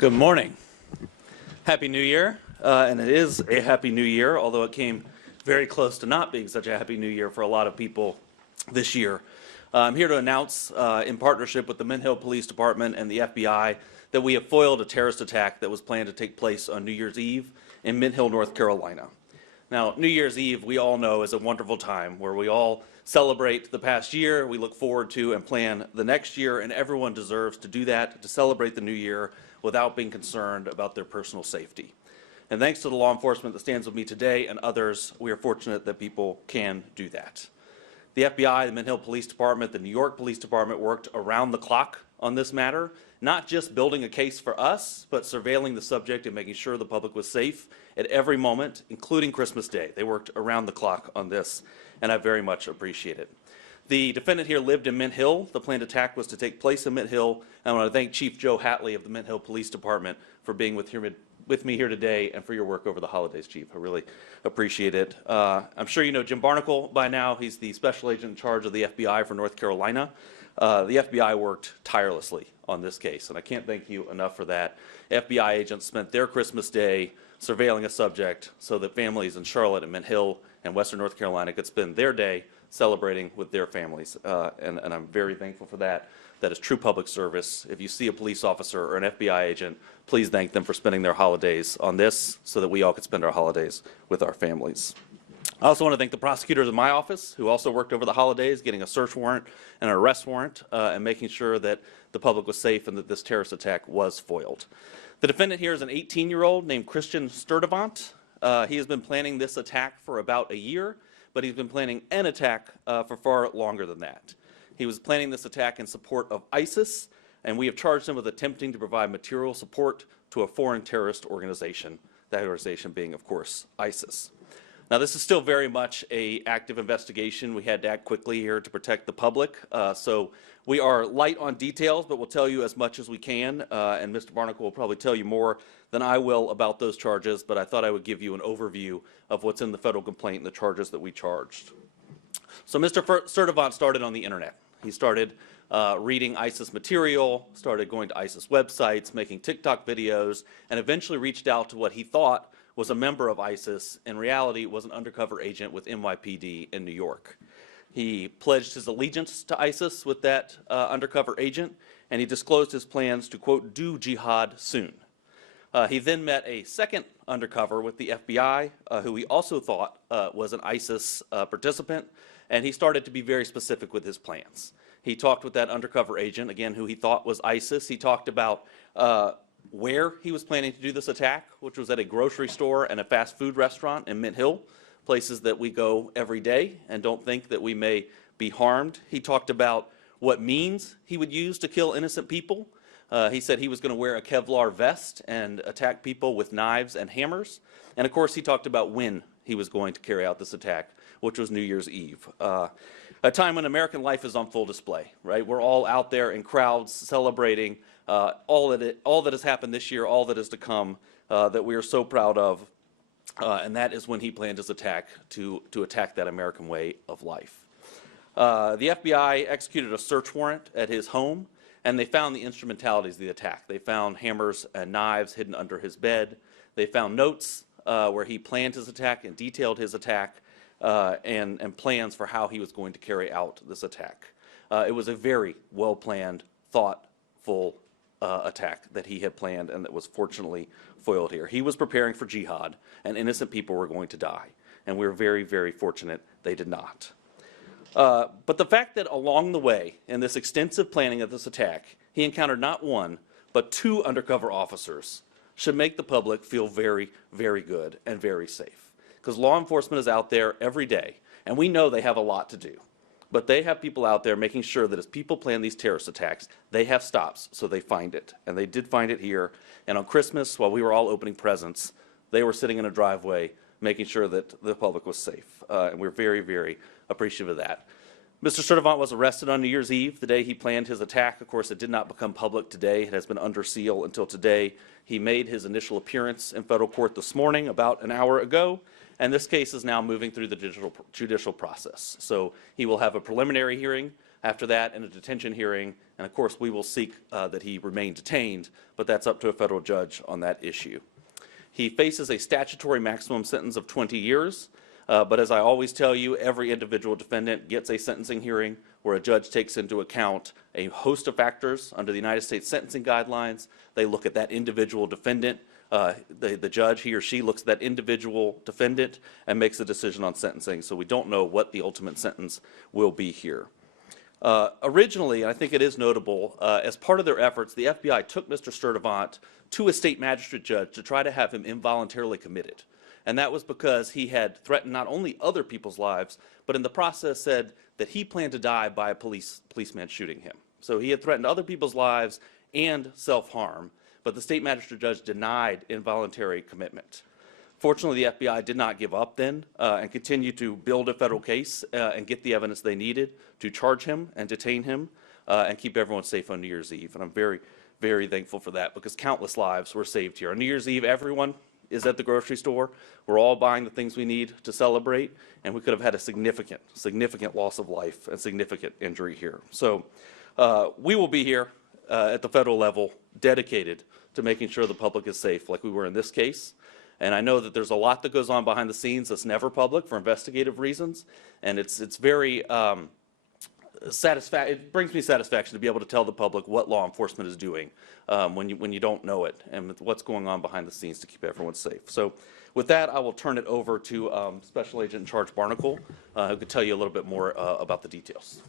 Good morning. Happy New Year, and it is a Happy New Year, although it came very close to not being such a Happy New Year for a lot of people this year. I'm here to announce, in partnership with the Mint Hill Police Department and the FBI, that we have foiled a terrorist attack that was planned to take place on New Year's Eve in Mint Hill, North Carolina. Now, New Year's Eve, we all know, is a wonderful time where we all celebrate the past year, we look forward to and plan the next year, and everyone deserves to do that, to celebrate the new year without being concerned about their personal safety. And thanks to the law enforcement that stands with me today and others, we are fortunate that people can do that. The FBI, the Mint Hill Police Department, the New York Police Department worked around the clock on this matter, not just building a case for us, but surveilling the subject and making sure the public was safe at every moment, including Christmas Day. They worked around the clock on this, and I very much appreciate it. The defendant here lived in Mint Hill. The planned attack was to take place in Mint Hill. I want to thank Chief Joe Hatley of the Mint Hill Police Department for being with me here today and for your work over the holidays, Chief. I really appreciate it. I'm sure you know Jim Barnacle by now. He's the special agent in charge of the FBI for North Carolina. The FBI worked tirelessly on this case, and I can't thank you enough for that. FBI agents spent their Christmas Day surveilling a subject so that families in Charlotte and Mint Hill and Western North Carolina could spend their day celebrating with their families, and I'm very thankful for that. That is true public service. If you see a police officer or an FBI agent, please thank them for spending their holidays on this so that we all could spend our holidays with our families. I also want to thank the prosecutors in my office who also worked over the holidays getting a search warrant and an arrest warrant and making sure that the public was safe and that this terrorist attack was foiled. The defendant here is an 18-year-old named Christian Sturdivant. He has been planning this attack for about a year, but he's been planning an attack for far longer than that. He was planning this attack in support of ISIS, and we have charged him with attempting to provide material support to a foreign terrorist organization, that organization being, of course, ISIS. Now, this is still very much an active investigation. We had to act quickly here to protect the public, so we are light on details, but we'll tell you as much as we can, and Mr. Barnacle will probably tell you more than I will about those charges, but I thought I would give you an overview of what's in the federal complaint and the charges that we charged. So Mr. Sturdivant started on the internet. He started reading ISIS material, started going to ISIS websites, making TikTok videos, and eventually reached out to what he thought was a member of ISIS. In reality, was an undercover agent with NYPD in New York. He pledged his allegiance to ISIS with that undercover agent, and he disclosed his plans to, quote, do jihad soon. He then met a second undercover with the FBI, who he also thought was an ISIS participant, and he started to be very specific with his plans. He talked with that undercover agent, again, who he thought was ISIS. He talked about where he was planning to do this attack, which was at a grocery store and a fast food restaurant in Mint Hill, places that we go every day and don't think that we may be harmed. He talked about what means he would use to kill innocent people. He said he was going to wear a Kevlar vest and attack people with knives and hammers. And of course, he talked about when he was going to carry out this attack, which was New Year's Eve. A time when American life is on full display, right? We're all out there in crowds celebrating all that has happened this year, all that is to come, that we are so proud of. And that is when he planned his attack to attack that American way of life. The FBI executed a search warrant at his home, and they found the instrumentalities of the attack. They found hammers and knives hidden under his bed. They found notes where he planned his attack and detailed his attack and plans for how he was going to carry out this attack. It was a very well-planned, thoughtful attack that he had planned and that was fortunately foiled here. He was preparing for jihad, and innocent people were going to die. And we're very, very fortunate they did not. But the fact that along the way, in this extensive planning of this attack, he encountered not one, but two undercover officers should make the public feel very, very good and very safe. Because law enforcement is out there every day, and we know they have a lot to do. But they have people out there making sure that as people plan these terrorist attacks, they have stops so they find it. And they did find it here. And on Christmas, while we were all opening presents, they were sitting in a driveway making sure that the public was safe. And we're very, very appreciative of that. Mr. Sturdivant was arrested on New Year's Eve, the day he planned his attack. Of course, it did not become public today. It has been under seal until today. He made his initial appearance in federal court this morning, about an hour ago. And this case is now moving through the judicial process. So he will have a preliminary hearing After that, in a detention hearing, and of course we will seek that he remain detained, but that's up to a federal judge on that issue. He faces a statutory maximum sentence of 20 years, but as I always tell you, every individual defendant gets a sentencing hearing where a judge takes into account a host of factors under the United States sentencing guidelines. They look at that individual defendant. The judge, he or she, looks at that individual defendant and makes a decision on sentencing, so we don't know what the ultimate sentence will be here. Originally, and I think it is notable, as part of their efforts, the FBI took Mr. Sturdivant to a state magistrate judge to try to have him involuntarily committed. And that was because he had threatened not only other people's lives, but in the process said that he planned to die by a policeman shooting him. So he had threatened other people's lives and self-harm, but the state magistrate judge denied involuntary commitment. Fortunately, the FBI did not give up then and continued to build a federal case and get the evidence they needed to charge him and detain him and keep everyone safe on New Year's Eve. And I'm very, very thankful for that because countless lives were saved here. On New Year's Eve, everyone is at the grocery store. We're all buying the things we need to celebrate, and we could have had a significant loss of life and significant injury here. So we will be here at the federal level dedicated to making sure the public is safe like we were in this case. And I know that there's a lot that goes on behind the scenes that's never public for investigative reasons, and it's very it brings me satisfaction to be able to tell the public what law enforcement is doing when you don't know it and what's going on behind the scenes to keep everyone safe. So with that, I will turn it over to Special Agent in Charge Barnacle, who could tell you a little bit more about the details.